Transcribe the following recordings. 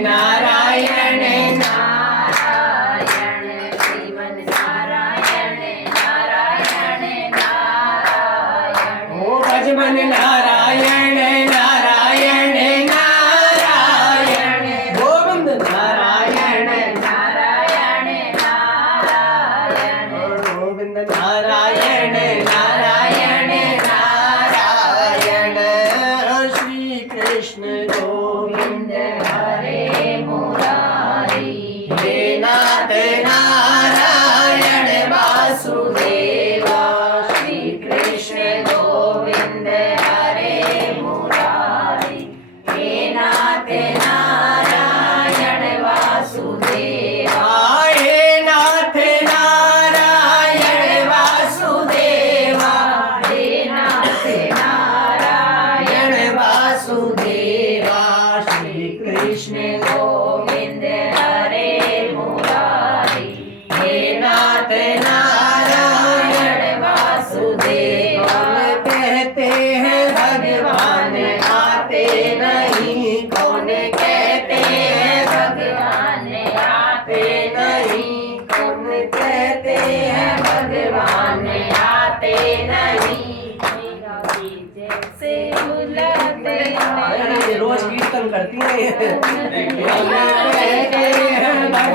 नारायण नारायण श्रीमन नारायण नारायण नारायण ओ भजमन नारायण नारायण नारायण गोविंद नारायण नारायण नारायण गोविंद नारायण नारायण नारायण श्री कृष्ण गोविंद हरे मुरारी हे नाथ नारायण वासुदेवा श्री कृष्ण गोविंद हरे मुरारी हे नाथ नारायण वासुदेवा हे नाथ नारायण वासुदेवा हे नाथ नारायण वासुदेवा श्री कृष्ण गोविंद हरे मुरारी हे नाथ नारायण वासुदेवा कहते हैं भगवान आते नहीं कौन कहते हैं भगवान आते नहीं कौन कहते हैं भगवान आते नहीं जैसे बुलाते हैं रोज कीर्तन करती है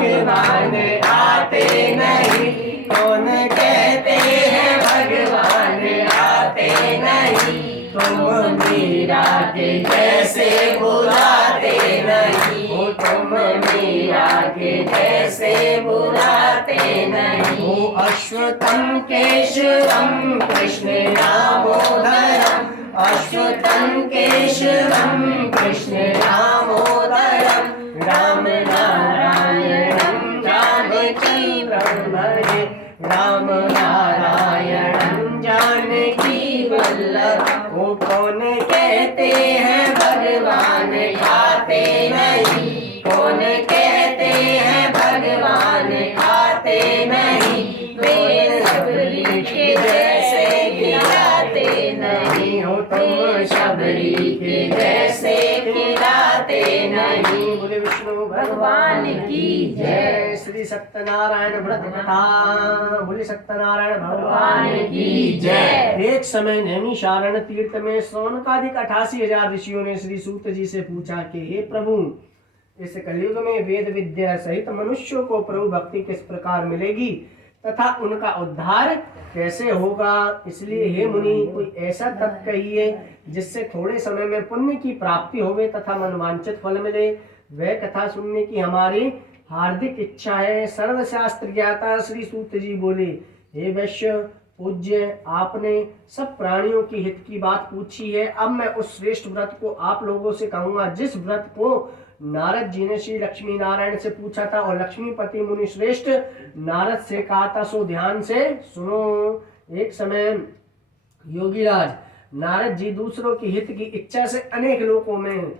भगवान आते नहीं कौन कहते हैं भगवान आते नहीं तुम मीरा के जैसे बुलाते नहीं तुम मीरा के जैसे बुलाते नहीं ओ अश्वत्थम केशवम कृष्ण दामोदरम अश्वत्थम केशवम कृष्ण दामोदरम राम नारायणं जानकी ब्रह्मणे राम नारायणं जानकी वल्लभ वो कौन कहते हैं भगवान आते नहीं कौन कहते हैं भगवान आते नहीं वे सबरी के जैसे खिलाते नहीं हो तुम सबरी के जैसे खिलाते नहीं बोले विष्णु भगवान की जय श्री सत्यनारायण व्रत कथा बोले सत्यनारायण भगवान की जय। एक समय नैमिषारण्य तीर्थ में सौनकादिक 88,000 ऋषियों ने श्री सूत जी से पूछा कि हे प्रभु इस कलयुग में वेद विद्या सहित मनुष्यों को प्रभु भक्ति किस प्रकार मिलेगी तथा उनका उद्धार कैसे होगा। इसलिए हे मुनि कोई ऐसा तप कहिए जिससे थोड़े समय में पुण्य की प्राप्ति होवे तथा मनवांछित फल मिले। वह कथा सुनने की हमारी हार्दिक इच्छा है। सर्वशास्त्र ज्ञाता श्री सूत जी बोले हे वैश्य पूज्य आपने सब प्राणियों की हित की बात पूछी है। अब मैं उस श्रेष्ठ व्रत को आप लोगों से कहूंगा जिस व्रत को नारद जी ने श्री लक्ष्मी नारायण से पूछा था और लक्ष्मीपति मुनि श्रेष्ठ नारद से कहा था, सो ध्यान से सुनो। एक समय योगीराज नारद जी दूसरों की हित की इच्छा से अनेक लोकों में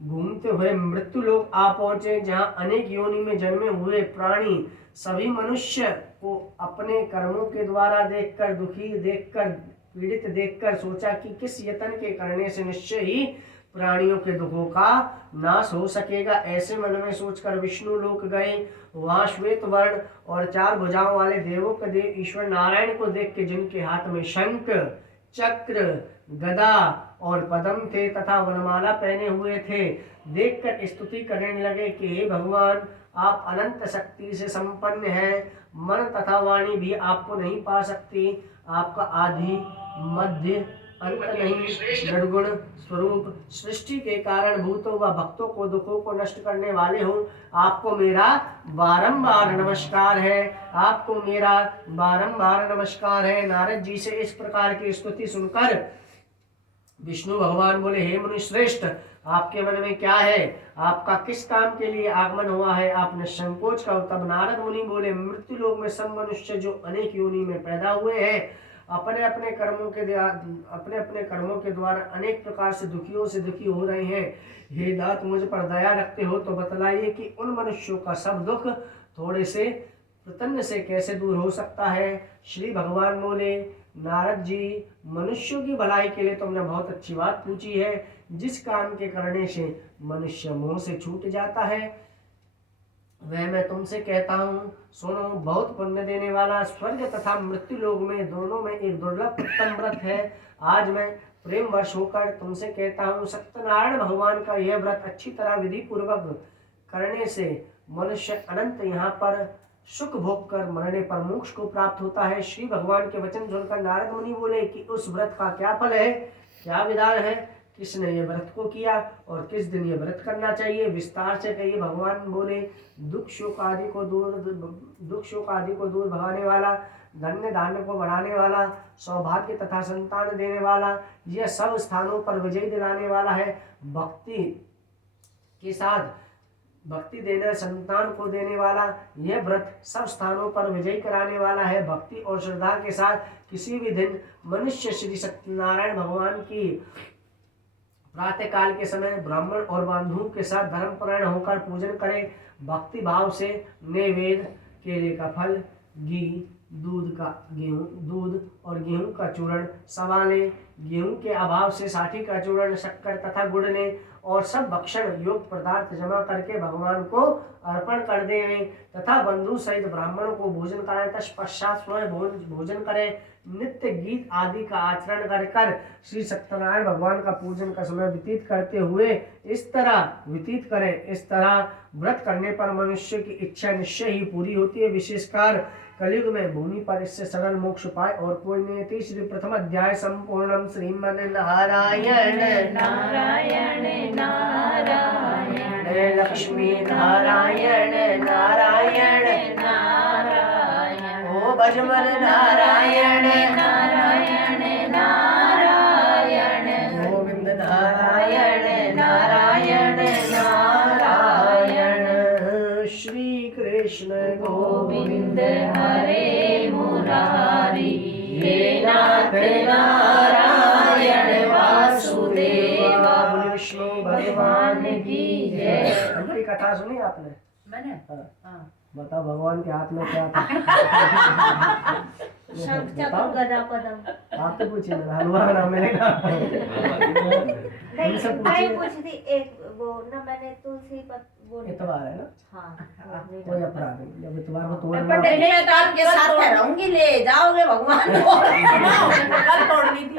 घूमते हुए मृत्यु लोक आ पहुंचे, जहां अनेक योनि में जन्मे हुए प्राणी सभी मनुष्य को अपने कर्मों के द्वारा देखकर दुखी देखकर पीड़ित देखकर सोचा कि किस यतन के करने से निश्चय ही प्राणियों के दुखों का नाश हो सकेगा। ऐसे मन में सोचकर विष्णु लोक गए। वहां श्वेत वर्ण और 4 भुजाओं वाले देवों के देव ईश्वर नारायण को देख के जिनके हाथ में शंख चक्र गदा और पद्म थे तथा वनमाला पहने हुए थे देखकर स्तुति करने लगे कि हे भगवान आप अनंत शक्ति से संपन्न हैं। मन तथा वाणी भी आपको नहीं पा सकती। आपका आदि मध्य अंत नहीं निर्गुण स्वरूप सृष्टि के कारण भूतों व भक्तों को दुखों को नष्ट करने वाले हो। आपको मेरा बारंबार नमस्कार है। आपको मेरा बारंबार नमस्कार है। नारद जी से इस प्रकार की स्तुति सुनकर विष्णु भगवान बोले हे मुनि श्रेष्ठ आपके मन में क्या है, आपका किस काम के लिए आगमन हुआ है, आपने संकोच का। तब नारद मुनि बोले मृत्यु लोक में सब मनुष्य जो अनेक योनि में पैदा हुए हैं अपने अपने कर्मों के द्वारा अनेक प्रकार से दुखियों से दुखी हो रहे हैं। हे दात मुझ पर दया रखते हो तो बतलाइए कि उन मनुष्यों का सब दुख थोड़े से प्रतन्न से कैसे दूर हो सकता है। श्री भगवान बोले नारद जी, मनुष्यों की भलाई के लिए तुमने बहुत अच्छी बात पूछी है। जिस काम के करने से मनुष्य मोह से छूट जाता है वह मैं तुमसे कहता हूँ, सुनो। बहुत पुण्य देने वाला स्वर्ग तथा मृत्यु लोक में दोनों में एक दुर्लभ उत्तम व्रत है। आज मैं प्रेम वश होकर तुमसे कहता हूँ, सत्यनारायण भगवान का यह व्रत अच्छी तरह विधि पूर्वक करने से मनुष्य अनंत यहाँ पर सुख भोग कर मरने पर मोक्ष को प्राप्त होता है। श्री भगवान के वचन सुनकर नारद मुनि बोले कि उस व्रत का क्या फल है, क्या विधान है, किसने ये व्रत को किया और किस दिन ये व्रत करना चाहिए, विस्तार से कहिए। भगवान बोले, दुख शोक आदि को दूर भगाने वाला, धन्य धान्य को बढ़ाने वाला, सौभाग्य तथा संतान देने वाला, यह सब स्थानों पर विजय दिलाने वाला है। भक्ति के साथ भक्ति देना संतान को देने वाला, यह व्रत सब स्थानों पर विजय कराने वाला है। भक्ति और श्रद्धा के साथ किसी भी दिन मनुष्य श्री सत्यनारायण भगवान की प्रातः काल के समय ब्राह्मण और बंधुओं के साथ धर्मपरायण होकर पूजन करे। भक्ति भाव से नैवेद्य, केले का फल, घी, दूध और गेहूं का चूर्ण, सवाले, गेहूं के अभाव से साठी का चूर्ण, शक्कर तथा गुड़ ने और सब भक्षण योग पदार्थ जमा करके भगवान को अर्पण कर दें तथा बंधु सहित ब्राह्मणों को भोजन कराएं। तत्पश्चात स्वयं भोजन करें। नित्य गीत आदि का आचरण कर श्री सत्यनारायण भगवान का पूजन का समय व्यतीत करते हुए इस तरह व्यतीत करें। इस तरह व्रत करने पर मनुष्य की इच्छा निश्चय ही पूरी होती है। विशेषकर कलयुग में भूमि पर इससे सरल मोक्ष पाए और कोई नहीं। तीसरी प्रथम अध्याय संपूर्णम। श्रीमन नारायण नारायण नारायण लक्ष्मी नारायण नारायण नारायण ओ भजमन नारायण नारायण नारायण गोविंद नारायण नारायण नारायण। श्री कृष्ण गोविंद हरे मुरारी हे नाथ नारायण वासुदेवा। विष्णु भगवान की जय। हमारी कथा सुनी आपने? मैंने हाँ। बताओ भगवान के हाथ में क्या था? शंख चक्र गदा पद्म। आप तो पूछिए ना, हलवा नाम मिलेगा। नहीं, उनसे मैं पूछिए। पूछी थी एक वो ना, मैंने तुलसी वो इतवार है ना, हाँ कोई अपराध नहीं। जब इतवार को तोड़ना पंडित जी मैं तो आपके साथ रहूंगी, ले जाओगे भगवान को। कल तोड़नी थी।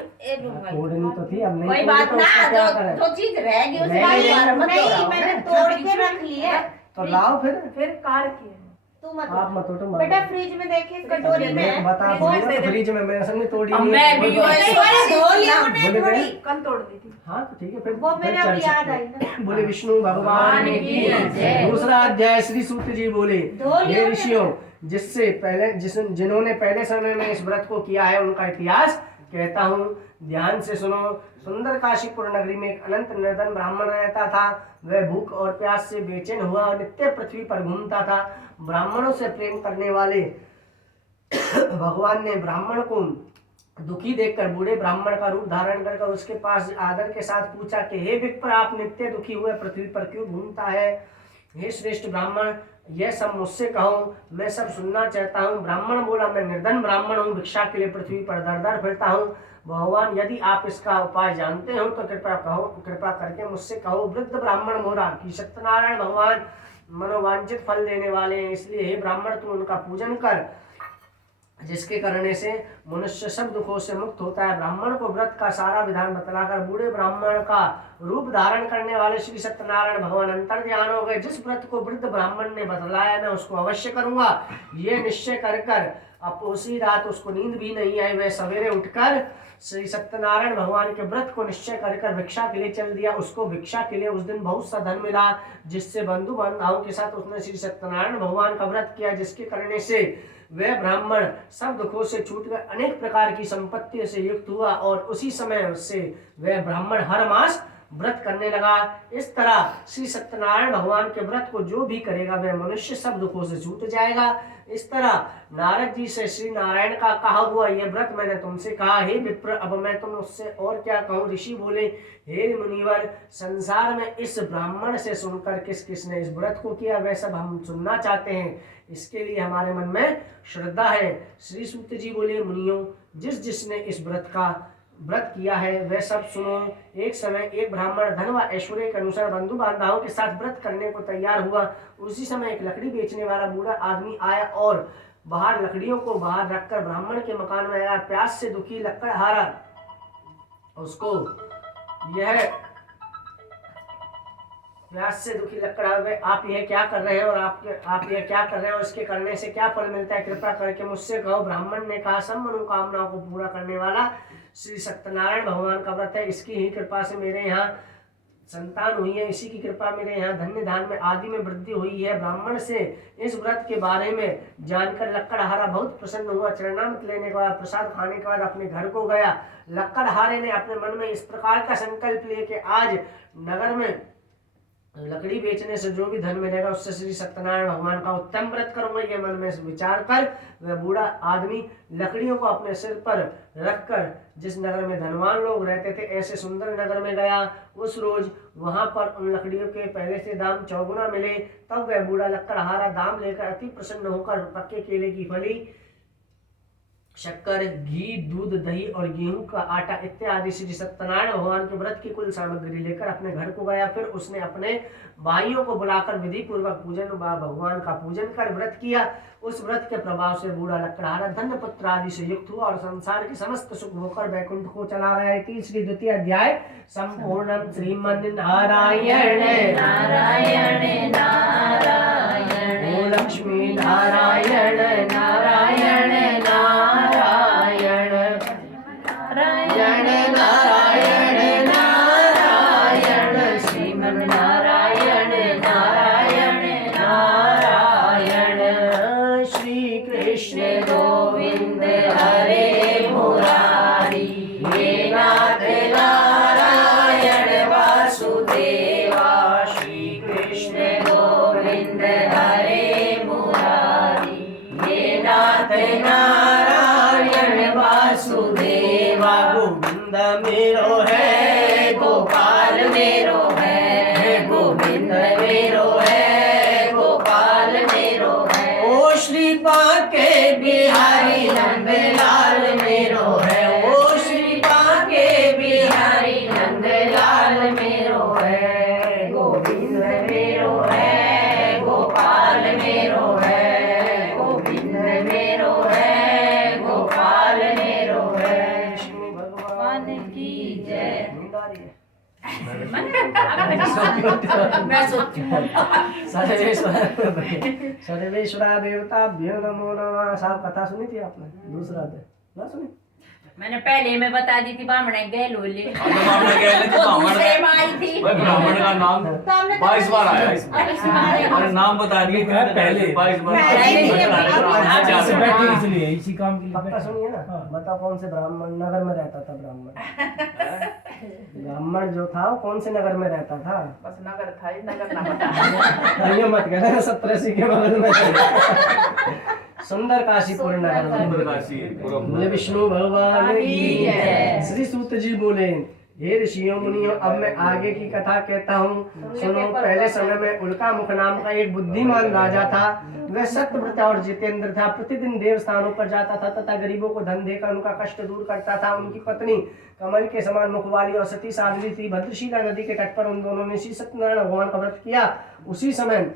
तोड़नी तो थी, अब नहीं कोई तोड़ी बात तो ना, उसका क्या करें? जो चीज रहेगी उसे नहीं, बार मत नहीं, दोहराओ। मैंने तोड़ के रख ली है। तो लाओ फिर कार की तू मत आप मत उठो मत। बेटा, फ्रिज में देखिए कटोरी में है। बता फ्रिज में मेरे संग में तोड़ी नहीं मैं है, भी कोई बात नहीं। बोले थोड़ी गए? कल तोड़ दी थी। हाँ तो ठीक है फिर वो मेरे फिर अब चल याद सकते आई हैं। ना। बोले विष्णु भगवान की जय। दूसरा अध्याय। श्री सूत जी बोले, हे ऋषियों, जिन्होंने पहले समय में इस व्रत को किया है उनका इतिहास कहता हूँ, ध्यान से सुनो। सुंदर काशीपुर नगरी में एक अनंत निर्धन ब्राह्मण रहता था। वह भूख और प्यास से बेचैन हुआ और नित्य पृथ्वी पर घूमता था। ब्राह्मणों से प्रेम करने वाले भगवान ने ब्राह्मण को दुखी देखकर बूढ़े ब्राह्मण का रूप धारण कर उसके पास आदर के साथ पूछा कि हे विप्र, आप नित्य दुखी हुए पृथ्वी पर क्यों घूमता है? हे श्रेष्ठ ब्राह्मण, यह सब मुझसे कहो, मैं सब सुनना चाहता हूँ। ब्राह्मण बोला, मैं निर्धन ब्राह्मण हूँ, भिक्षा के लिए पृथ्वी पर दर दर फिरता हूँ। भगवान, यदि आप इसका उपाय जानते हो तो कृपा करके मुझसे कहो। वृद्ध ब्राह्मण बोला कि सत्यनारायण भगवान मनोवांछित फल देने वाले हैं, इसलिए हे ब्राह्मण तू उनका पूजन कर, जिसके करने से मनुष्य सब दुखों से मुक्त होता है। ब्राह्मण को व्रत का सारा विधान बतलाकर बूढ़े ब्राह्मण का रूप धारण करने वाले श्री सत्यनारायण भगवान अंतर ध्यान हो गए। जिस व्रत को वृद्ध ब्राह्मण ने बतलाया मैं उसको अवश्य करूंगा, ये निश्चय कर अब उसी रात उसको नींद भी नहीं आई। वह सवेरे उठकर श्री सत्यनारायण भगवान के व्रत को निश्चय कर भिक्षा के लिए चल दिया। उसको भिक्षा के लिए उस दिन बहुत सा धन मिला, जिससे बंधु बांधवों के साथ उसने श्री सत्यनारायण भगवान का व्रत किया, जिसके करने से वह ब्राह्मण सब दुखों से छूटकर अनेक प्रकार की संपत्ति से युक्त हुआ और उसी समय से वह ब्राह्मण हर मास व्रत करने लगा। इस तरह श्री सत्यनारायण भगवान के व्रत को जो भी करेगा वह मनुष्य सब दुखों से छूट जाएगा। इस तरह नारद जी से श्री नारायण का कहा हुआ यह व्रत मैंने तुमसे कहा। हे विप्र, अब मैं तुम उससे और क्या कहूँ? ऋषि बोले, हे मुनिवर, संसार में इस ब्राह्मण से सुनकर किस किसने इस व्रत को किया वह सब हम सुनना चाहते हैं। इसके लिए हमारे मन में श्रद्धा है। श्री सूत जी बोले, मुनियों, जिसने इस व्रत किया है वह सब सुनो। एक समय एक ब्राह्मण धन व ऐश्वर्य के अनुसार बंधु बांधवों के साथ व्रत करने को तैयार हुआ। उसी समय एक लकड़ी बेचने वाला बूढ़ा आदमी आया और बाहर लकड़ियों को बाहर रखकर ब्राह्मण के मकान में आया। प्यास से दुखी लकड़हारा उसको यह प्यास से दुखी लकड़हारे, आप यह क्या कर रहे हैं और आप यह क्या कर रहे हैं और इसके करने से क्या फल मिलता है, कृपया करके मुझसे कहो। ब्राह्मण ने कहा, सब मनोकामनाओं को पूरा करने वाला श्री सत्यनारायण भगवान का व्रत है। इसकी ही कृपा से मेरे यहाँ संतान हुई है, इसी की कृपा मेरे यहाँ धन्य धान में आदि में वृद्धि हुई है। ब्राह्मण से इस व्रत के बारे में जानकर लक्कड़हारा बहुत प्रसन्न हुआ। चरणामृत लेने के बाद प्रसाद खाने के बाद अपने घर को गया। लक्कड़हारे ने अपने मन में इस प्रकार का संकल्प लिया कि आज नगर में लकड़ी बेचने से जो भी धन मिलेगा उससे श्री सत्यनारायण भगवान का उत्तम व्रत करूंगा। ये मन में विचार कर वह बूढ़ा आदमी लकड़ियों को अपने सिर पर रखकर जिस नगर में धनवान लोग रहते थे ऐसे सुंदर नगर में गया। उस रोज वहां पर उन लकड़ियों के पहले से दाम 4 गुना मिले। तब वह बूढ़ा लक्कड़हारा दाम लेकर अति प्रसन्न होकर पक्के केले की फली, शक्कर, घी, दूध, दही और गेहूं का आटा इत्यादि श्री सत्यनारायण भगवान के व्रत की कुल सामग्री लेकर अपने घर को गया। फिर उसने अपने भाइयों को बुलाकर विधि पूर्वक पूजन व भगवान का पूजन कर व्रत किया। उस व्रत के प्रभाव से बूढ़ा लक्कड़हारा धन पुत्र आदि से युक्त हुआ और संसार के समस्त सुख होकर वैकुंठ को चला गया। तीसरी द्वितीय अध्याय संपूर्णम। श्रीमन् नारायण नारायण नारायण ओ लक्ष्मी नारायण नारायण नारायण नारायण श्रीमन् नारायण नारायण नारायण। श्री कृष्ण गोविंद हरे मुरारी, हे नाथ नारायण वासुदेवा। श्री कृष्ण गोविंद हरे मुरारी, हे नाथ नारायण वासुदेवा। गोविंद मेरो है, गोपाल मेरो है, गोविंद मेरो है, गोपाल मेरो है। ओ श्री बांके बिहारी नंदलाल मेरो है, ओ श्री बांके बिहारी नंदलाल मेरो है। गोविंद मेरो है, गोपाल मेरो है, गोविंद मेरो है, गोपाल मेरो है। विष्णु भगवान की जय। सर्वेश्वरा देवताभ्यो नमो नमः। साहब कथा सुनी थी आपने? दूसरा ना सुनी? मैंने पहले में बता दी थी, ब्राह्मण गए लोले ब्राह्मण का नाम 22 बार आया इसमें, नाम बता दिए पहले 22 बार। इसी काम की पक्का सुनिए ना। बताओ कौन से ब्राह्मण नगर में रहता था? ब्राह्मण जो था वो कौन से नगर में रहता था? बस नगर था, नगर ना बता। ये मत कहना 87 के बगल में सुंदर काशीपुर नगर में। बोले विष्णु भगवान की जय। श्री सूत जी बोले, हे ऋषियों मुनियों, अब मैं आगे की कथा कहता हूँ, सुनो। पहले समय में उल्का मुख नाम का एक बुद्धिमान राजा था। वह सत्यव्रत और जितेंद्र था। प्रतिदिन देव स्थानों पर जाता था तथा गरीबों को धन देकर उनका कष्ट दूर करता था। उनकी पत्नी कमल के समान मुख वाली और सती साध्वी थी। भद्रशिला नदी के तट पर उन दोनों ने श्री सत्यनारायण भगवान का व्रत किया। उसी समय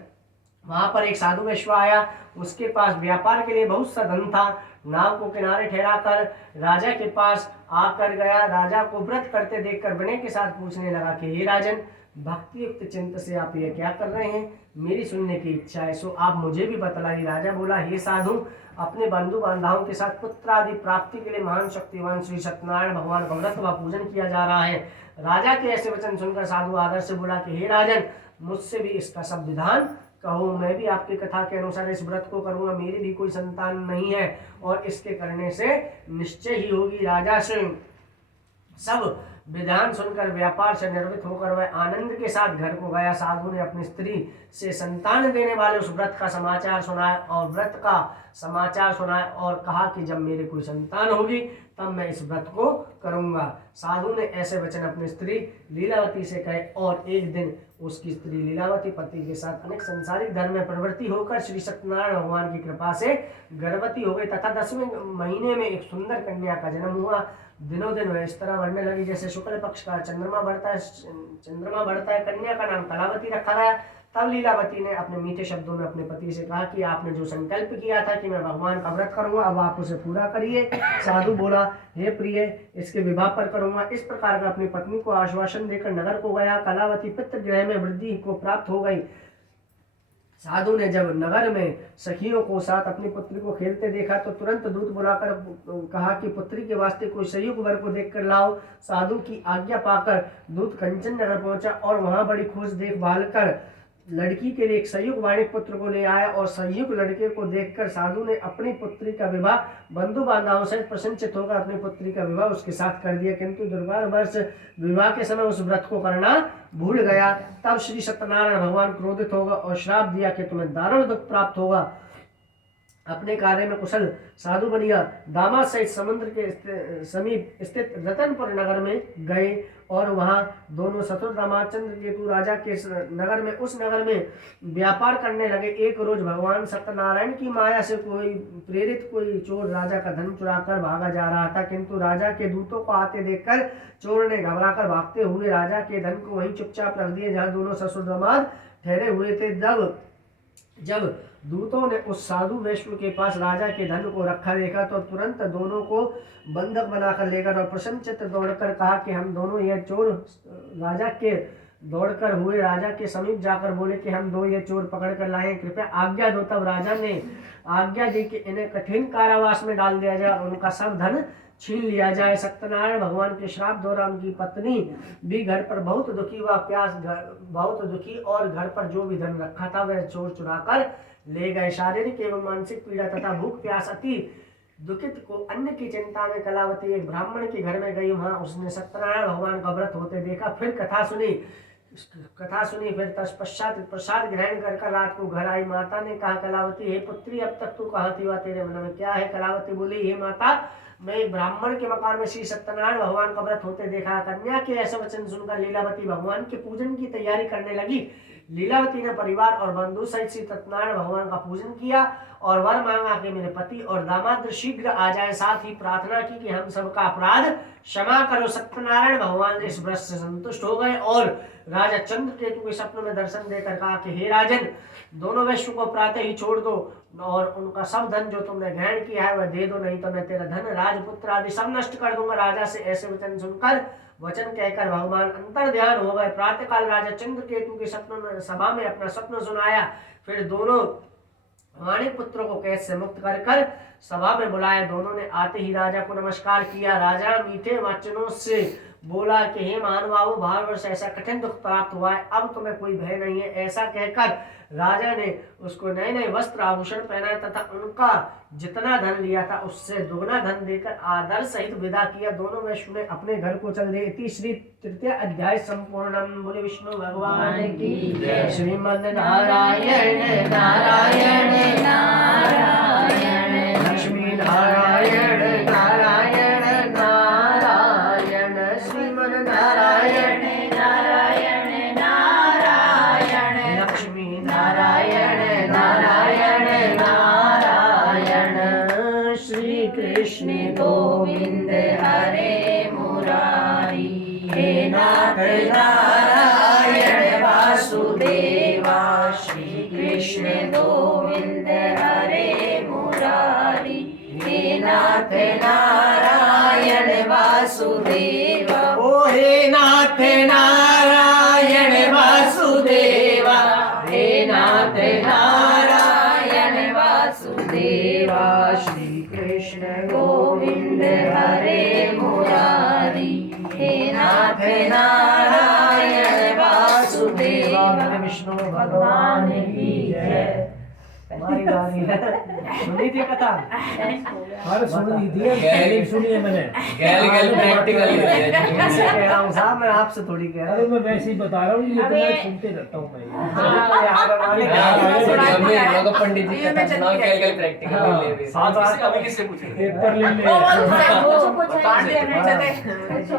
वहां पर एक साधु वैश्य आया। उसके पास व्यापार के लिए बहुत सा धन था। नाव को किनारे ठहराकर राजा के पास आकर गया। राजा को व्रत करते देखकर विनय के साथ पूछने लगा कि हे राजन, भक्ति युक्त चिंता से आप ये क्या कर रहे हैं? मेरी सुनने की इच्छा है, सो आप मुझे भी बतलाइए। राजा बोला, हे साधु, अपने बंधु बांधवों के साथ पुत्र आदि प्राप्ति के लिए महान शक्तिवान श्री सत्यनारायण भगवान का व्रत व पूजन किया जा रहा है। राजा के ऐसे वचन सुनकर साधु आदर से बोला कि हे राजन, मुझसे भी इसका सब विधान कहो। मैं भी आपकी कथा के अनुसार इस व्रत को करूंगा। मेरी भी कोई संतान नहीं है और इसके करने से निश्चय ही होगी। राजा से सब विधान सुनकर व्यापार से निर्वृत्त होकर वह आनंद के साथ घर को गया। साधु ने अपनी स्त्री से संतान देने वाले उस व्रत का समाचार सुनाया और व्रत का समाचार सुनाया और कहा कि जब मेरे कोई संतान होगी तब मैं इस व्रत को करूंगा। साधु ने ऐसे वचन अपनी स्त्री लीलावती से कहे और एक दिन उसकी स्त्री लीलावती पति के साथ अनेक संसारिक धर्म में प्रवृत्ति होकर श्री सत्यनारायण भगवान की कृपा से गर्भवती हो गई तथा 10वें महीने में एक सुंदर कन्या का जन्म हुआ। दिनों दिन वह इस तरह बढ़ने लगी जैसे शुक्ल पक्ष का चंद्रमा बढ़ता है। कन्या का नाम कलावती रखा गया। तब लीलावती ने अपने मीठे शब्दों में अपने पति से कहा कि आपने जो संकल्प किया था कि मैं भगवान का व्रत करूंगा, अब आप उसे पूरा करिए। साधु बोला, हे प्रिय, इसके विवाह पर करूंगा। इस प्रकार का अपनी पत्नी को आश्वासन देकर नगर को गया। कलावती पितृ गृह में वृद्धि को प्राप्त हो गई। साधु ने जब नगर में सखियों को साथ अपनी पुत्री को खेलते देखा तो तुरंत दूत बुलाकर कहा कि पुत्री के वास्ते कोई संयुक्त वर को देखकर लाओ। साधु की आज्ञा पाकर दूत कंचन नगर पहुंचा और वहां बड़ी खुश देखभाल कर लड़की के लिए एक संयुक्त वाणिक पुत्र को ले आया और संयुक्त लड़के को देखकर साधु ने अपनी पुत्री का विवाह बंधु बांधवों से प्रसन्नचित होकर अपनी पुत्री का विवाह उसके साथ कर दिया। किंतु दुर्भाग्यवश विवाह के समय उस व्रत को करना भूल गया। तब श्री सत्यनारायण भगवान क्रोधित होगा और श्राप दिया कि तुम्हें दारुण दुख प्राप्त होगा। अपने कार्य में कुशल साधु बनिया दामाद सहित समुद्र के समीप स्थित रतनपुर नगर में गए और वहां दोनों ससुर दामाद चंद्रकेतु राजा के नगर में उस नगर में व्यापार करने लगे। एक रोज भगवान सत्यनारायण की माया से कोई चोर राजा का धन चुराकर भागा जा रहा था, किंतु राजा के दूतों को आते देखकर चोर ने घबराकर भागते हुए राजा के धन को वहीं चुपचाप रख दिए जहां दोनों ससुर दामाद ठहरे हुए थे। जब दूतों ने उस साधु वैष्णव के पास राजा के धन को रखा देखा तो तुरंत दोनों को बंधक बनाकर लेकर और प्रसन्नचित्त दौड़कर कहा कि हम दोनों ये चोर राजा के दौड़कर हुए राजा के समीप जाकर बोले कि हम दो ये चोर पकड़ कर लाए, कृपया आज्ञा दो। तब राजा ने आज्ञा दी कि इन्हें कठिन कारावास में डाल दिया जाए और उनका सब धन छीन लिया जाए। सत्यनारायण भगवान के श्राप द्वारा उनकी पत्नी भी घर पर बहुत दुखी बहुत दुखी और घर पर जो भी धन रखा था वह चोर चुरा कर ले गए। शारीरिक एवं मानसिक पीड़ा तथा भूख प्यास अति दुखित को अन्न की चिंता में कलावती एक ब्राह्मण के घर में गई। वहां उसने सत्यनारायण भगवान का व्रत होते देखा, फिर कथा सुनी फिर तत्पश्चात प्रसाद ग्रहण कर रात को घर आई। माता ने कहा, कलावती हे पुत्री, अब तक तू कहाँ थी, वह तेरे मन में क्या है? कलावती बोली, हे माता, मैं एक ब्राह्मण के मकान में श्री सत्यनारायण भगवान का व्रत होते देखा। कन्या के ऐसे वचन सुनकर लीलावती भगवान के पूजन की तैयारी करने लगी। लीलावती ने परिवार और बंधु सहित श्री सत्यनारायण भगवान का पूजन किया और वर मांगा कि मेरे पति और दामाद शीघ्र आ जाए। साथ ही प्रार्थना की कि हम सबका अपराध क्षमा करो। सत्यनारायण भगवान इस व्रत से संतुष्ट हो गए और राजा चंद्रकेतु के स्वप्न में दर्शन देकर कहा कि हे राजन, दोनों वैश्यों को प्रातः ही छोड़ दो और उनका सब धन जो तुमने ग्रहण किया है वह दे दो, नहीं तो मैं तेरा धन राजपुत्र आदि सब नष्ट कर दूंगा। राजा से ऐसे वचन कहकर भगवान अंतर ध्यान हो गए। प्रातःकाल राजा चंद्रकेतु के सभा में अपना स्वप्न सुनाया। फिर दोनों वाणिक पुत्रों को कैद से मुक्त कर सभा में बुलाया। दोनों ने आते ही राजा को नमस्कार किया। राजा मीठे वचनों से बोला कि हे महानुभावो, भारतवर्ष ऐसा कठिन दुख प्राप्त हुआ है, अब तुम्हें कोई भय नहीं है। ऐसा कहकर राजा ने उसको नए नए वस्त्र आभूषण पहनाए तथा उनका जितना धन लिया था उससे दुगना धन देकर आदर सहित विदा किया। दोनों वैश्य ने अपने घर को चल दिए। श्री तृतीय अध्याय संपूर्णम। बोले विष्णु भगवान की जय। श्रीमद् नारायण नारायण नारायण लक्ष्मी नारायण नारायण नारायण श्रीमद् नारायण नारायण नारायण लक्ष्मी नारायण नारायण नारायण श्री कृष्ण गोविंद हरे मुरारी। हे नाथ नारायण वासुदेवा, श्री कृष्ण गोविंद हरे मुरारी। हे नाथ नारायण वासुदेवा, ओ हे नाथ नारायण वासुदेवा, हे नाथ नारायण वासुदेवा, श्री कृष्ण गोविंद हरे मुरारी। हे नाथ नारायण वासुदेवा। विष्णु भगवान की जय। हमारी बारी है। सुनी थी कथा? अरे सुनी थी, पहले सुनी है मैंने। गैल प्रैक्टिकल ऐसे कह रहा हूँ साहब, मैं आपसे थोड़ी कह रहा हूँ। अरे मैं वैसे ही बता रहा हूँ, ये तो मैं सुनते रहता हूँ मैं। हाँ, यार हमारे पंडित जी कथा सुनाओ, क्या प्रैक्टिकल ले रहे साथ किसी अभी किससे पूछे पेपर ले ले।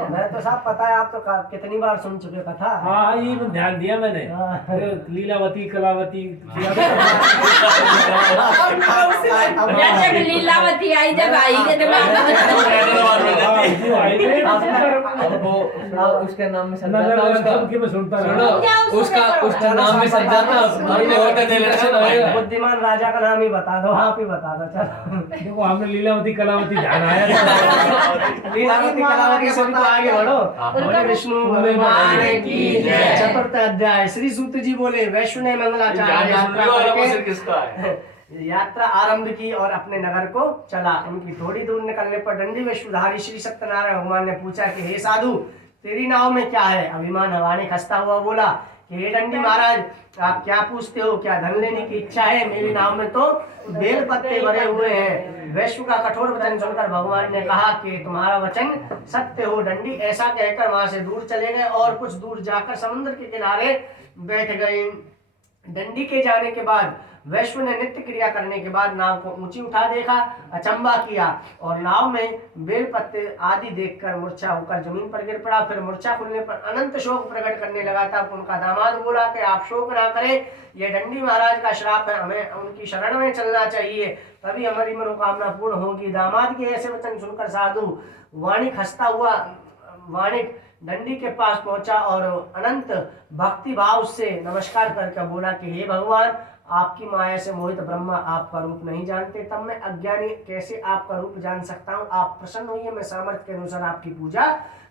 मैं तो साहब पता है, आप तो कितनी बार सुन चुके कथा। हाँ ये में ध्यान दिया मैंने। लीलावती कलावती जब लीलावती आई, जब आई के दिमाग अब वो उसके नाम में सज नजर जाता उसका, सबकी मैं सुनता सुनो रहा। उसका नाम में सज जाता, अपने और का दिल रखना। बुद्धिमान राजा का नाम ही बता दो, आप ही बता दो। चलो देखो हमने लीलावती कलावती ध्यान आया। लीलावती कलावती से भी तो आगे बढ़ो। बोले विष्णु भगवान की जय। चतुर्थ अध्याय श्री सूत जी बोले वैष्णव मंगलाचार्य यात्रा आरंभ की और अपने नगर को चला। उनकी थोड़ी दूर निकलने पर दंडी वेशधारी श्री सत्यनारायण भगवान ने पूछा कि हे साधु, तेरी नाव में क्या है? अभिमान हवाने खसता हुआ बोला कि हे दंडी महाराज, आप क्या पूछते हो? क्या धन लेने की इच्छा है? मेरी नाव में तो बेल पत्ते भरे हुए हैं। वैश्व का कठोर वचन सुनकर भगवान ने कहा कि तुम्हारा वचन सत्य हो। दंडी ऐसा कहकर वहां से दूर चले गए और कुछ दूर जाकर समुद्र के किनारे बैठ गए। दंडी के जाने के बाद वैश्व ने नित्य क्रिया करने के बाद नाव को ऊंची उठा देखा, अचंबा किया और नाव में बेल पत्ते आदि देखकर मूर्छा होकर जमीन पर गिर पड़ा। फिर मूर्छा खुलने पर अनंत शोक प्रकट करने लगा। तब उनका दामाद बोला कि आप शोक ना करें, यह दंडी महाराज का श्राप है, हमें उनकी शरण में चलना चाहिए, तभी हमारी मनोकामना पूर्ण होगी। दामाद के ऐसे वचन सुनकर साधु वाणिक हंसता हुआ वाणिक दंडी के पास पहुंचा और अनंत भक्ति भाव से नमस्कार करके बोला कि हे भगवान, आपकी माया से मोहित ब्रह्मा आपका रूप नहीं जानते, तब मैं अज्ञानी कैसे आपका रूप जान सकता हूँ? आप प्रसन्न होइए, मैं सामर्थ्य के अनुसार आपकी पूजा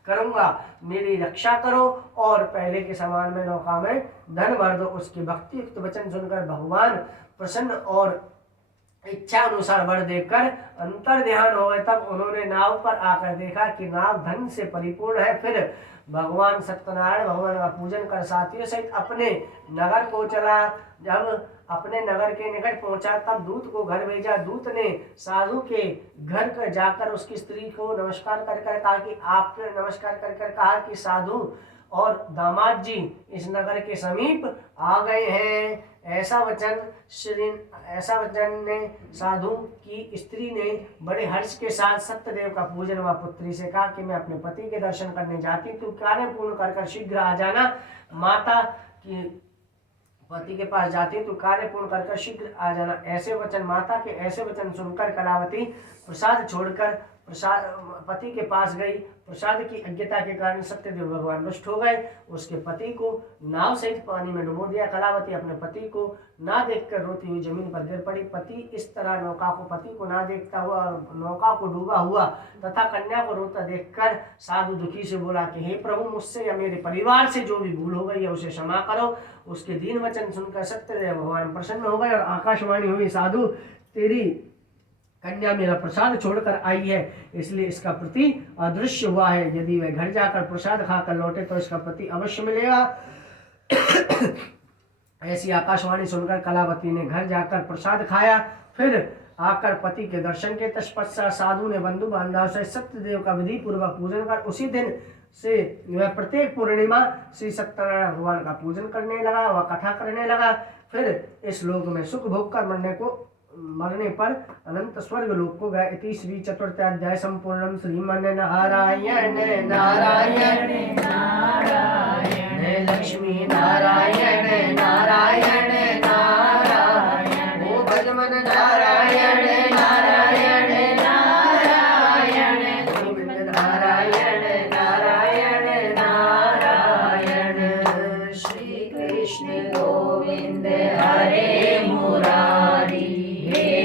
करूंगा, मेरी रक्षा करो और पहले के समान में नौका में धन भर दो। उसके भक्ति युक्त वचन सुनकर भगवान प्रसन्न और इच्छा अनुसार वर देखकर अंतर ध्यान हो गए। तब उन्होंने नाव पर आकर देखा कि नाव धन से परिपूर्ण है। फिर भगवान सत्यनारायण भगवान का पूजन कर साथियों सहित अपने नगर को चला। जब अपने नगर के निकट पहुंचा तब दूत को घर भेजा। दूत ने साधु के घर कर जाकर उसकी स्त्री को नमस्कार कर कहा कि आपके नमस्कार कर कहा कि साधु और दामाद जी इस नगर के समीप आ गए हैं। ऐसा वचन ने साधु की स्त्री ने बड़े हर्ष के साथ सत्यदेव का पूजन व पुत्री से कहा कि मैं अपने पति के दर्शन करने जाती हूँ, तू कार्य पूर्ण कर शीघ्र आ जाना। माता की पति के पास जाती तो कार्य पूर्ण कर शीघ्र आ जाना। ऐसे वचन माता के ऐसे वचन सुनकर कलावती प्रसाद छोड़कर पति के पास गई। प्रसाद की अज्ञता के कारण सत्यदेव भगवान रुष्ट हो गए। उसके पति को नाव सहित पानी में डुबो दिया। कलावती अपने पति को ना देखकर रोती हुई जमीन पर गिर पड़ी। पति इस तरह पति को ना देखता हुआ और नौका को डूबा हुआ तथा कन्या को रोता देखकर साधु दुखी से बोला कि हे प्रभु, मुझसे या मेरे परिवार से जो भी भूल हो गई है उसे क्षमा करो। उसके दीन वचन सुनकर सत्यदेव भगवान प्रसन्न हो गए और आकाशवाणी हुई, साधु तेरी कन्या मेरा प्रसाद छोड़कर आई है, इसलिए इसका प्रति अदृश्य हुआ है। यदि वह घर जाकर प्रसाद खाकर लौटे तो इसका प्रति अवश्य मिलेगा। ऐसी आकाशवाणी सुनकर कलावती ने घर जाकर प्रसाद खाया। फिर आकर पति के दर्शन के तत्पश्चात साधु ने बंधु बांधव से सत्यदेव का विधि पूर्वक पूजन कर उसी दिन से वह प्रत्येक पूर्णिमा श्री सत्यनारायण भगवान का पूजन करने लगा, वह कथा करने लगा। फिर इस लोक में सुख भोग कर मरने पर अनंत स्वर्ग लोक को गए। इति श्री चतुर्थ अध्याय संपूर्णम। श्रीमन नारायण नारायण नारायण लक्ष्मी नारायण नारायण नारायण ओ भजमन नारायण नारायण नारायण गोविंद नारायण नारायण नारायण। श्री कृष्ण गोविंद हरे मुरारी,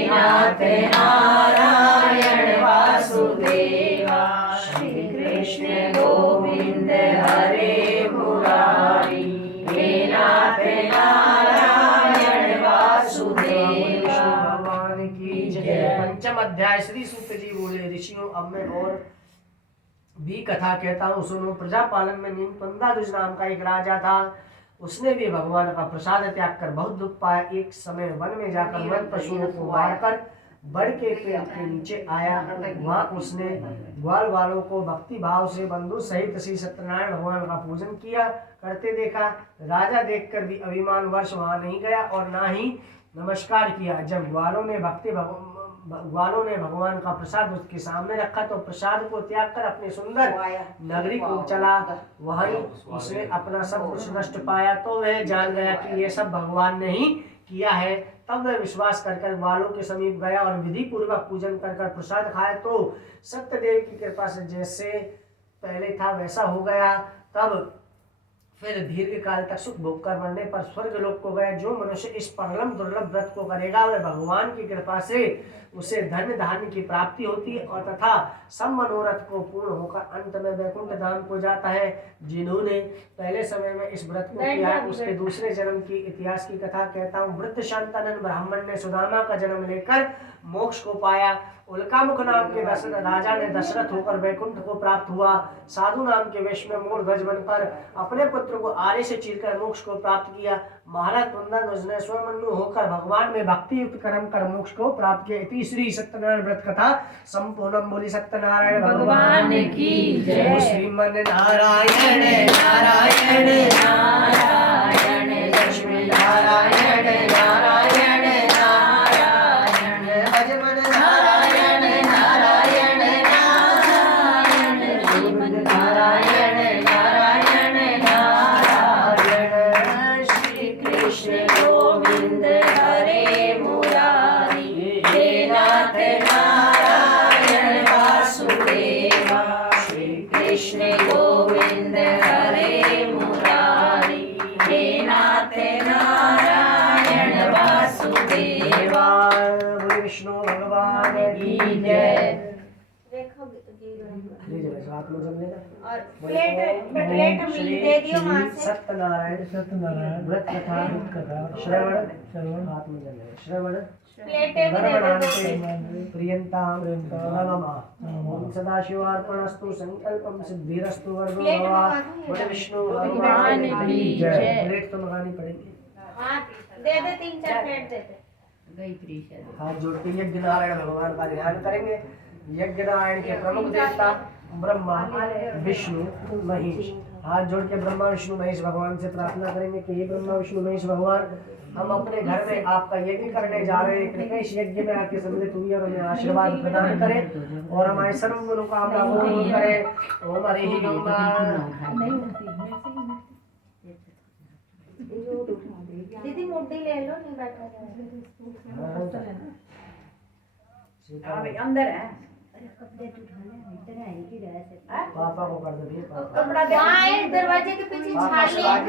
नाथ नारायण वासुदेवा। श्री कृष्ण गोविंद हरे मुरारी, हे नाथ नारायण वासुदेवा। भगवान की जय। पंचम अध्याय श्री सूत जी बोले, ऋषियों अब मैं और भी कथा कहता हूँ सुनो। प्रजापालन में नीलकंठ नाम का एक राजा था। उसने भी भगवान का प्रसाद त्याग कर बहुत दुख पाया। एक समय वन में जाकर वन पशुओं को मारकर बड़ के पेड़ के नीचे आया। वहां उसने ग्वाल वालों को भक्ति भाव से बंधु सहित श्री सत्यनारायण भगवान का पूजन किया करते देखा। राजा देखकर भी अभिमान वर्ष वहां नहीं गया और ना ही नमस्कार किया। जब ग्वालों ने भगवान का प्रसाद उसके सामने रखा तो प्रसाद को त्याग कर अपने सुंदर नगरी को चला। वहीं उसने अपना सब कुछ नष्ट पाया तो वह जान गया कि ये सब भगवान ने ही किया है। तब वह विश्वास कर ग्वालों के समीप गया और विधि पूर्वक पूजन कर प्रसाद खाया तो सत्यदेव की कृपा से जैसे पहले था वैसा हो गया। तब फिर दीर्घ काल तक सुख भोग कर मरने पर स्वर्ग लोक को गया। जो मनुष्य इस परम दुर्लभ व्रत को करेगा वह भगवान की कृपा से उसे धन धान्य की प्राप्ति होती है और तथा सब मनोरथ को पूर्ण होकर अंत में वैकुंठ धाम को जाता है। जिन्होंने पहले समय में इस व्रत को किया है उसके दूसरे जन्म की इतिहास की कथा कहता हूँ। वृद्ध शांतानंद ब्राह्मण ने सुदामा का जन्म लेकर मोक्ष को पाया। उल्कामुख नाम के दशरथ राजा ने दशरथ होकर वैकुंठ को प्राप्त हुआ। साधु नाम के वेश में मूल ध्वज बनकर अपने पुत्र को आरे से चीरकर मोक्ष को प्राप्त किया। महाराज कुंदन ने स्वमनु होकर भगवान में भक्ति युक्त कर्म कर मोक्ष को प्राप्त किया। इति श्री सत्यनारायण व्रत कथा संपूर्णम। बोली सत्यनारायण भगवान की जय। श्रीमन नारायण नारायण नारायण लक्ष्मी नारायण नारायण नारायण अजमन नारायण नारायण नारायण गोविंद नारायण नारायण नारायण श्री कृष्ण गोविंद हरे मुरारी हे नाथ नारायण वासुदेवा। श्री कृष्ण गोविंद हरे मुरारी हे नाथ नारायण वासुदेवा। विष्णु भगवान की जय। देखो गिर हाथ में जम लेना। और प्लेट दे दियो मां से। सत्यनारायण व्रत कथा श्रवण हाथ में जम लेना। श्रवण प्लेटें भी दे दो। प्रियंतां नमः। ओम सदाशिवार्पणस्तु संकल्पम सिद्धिरस्तु वर्गो प्लेट भव। मंगा दो। बोले विष्णु भगवान की जय। प्लेट तो मंगानी पड़ेगी। हाँ दे दे 3-4 प्लेट दे दे। हाथ जोड़ के यज्ञ नारायण भगवान का ध्यान करेंगे। यज्ञ नारायण के प्रमुख देवता ब्रह्मा विष्णु महेश। हाथ जोड़ के ब्रह्मा विष्णु महेश भगवान से प्रार्थना करेंगे कि हे ब्रह्मा विष्णु महेश भगवान, हम अपने घर में आपका यज्ञ करने जा रहे हैं। कृपया इस यज्ञ में आके सम्मिलित हुई और हमें आशीर्वाद प्रदान करें और हमारे सर्व मनोकामना पूर्ण करें। ओम हरि दीदी मुट्ठी ले लो, नहीं बैठा जाए। अंदर है पापा को कर दो। हाँ, एक दरवाजे के पीछे छाल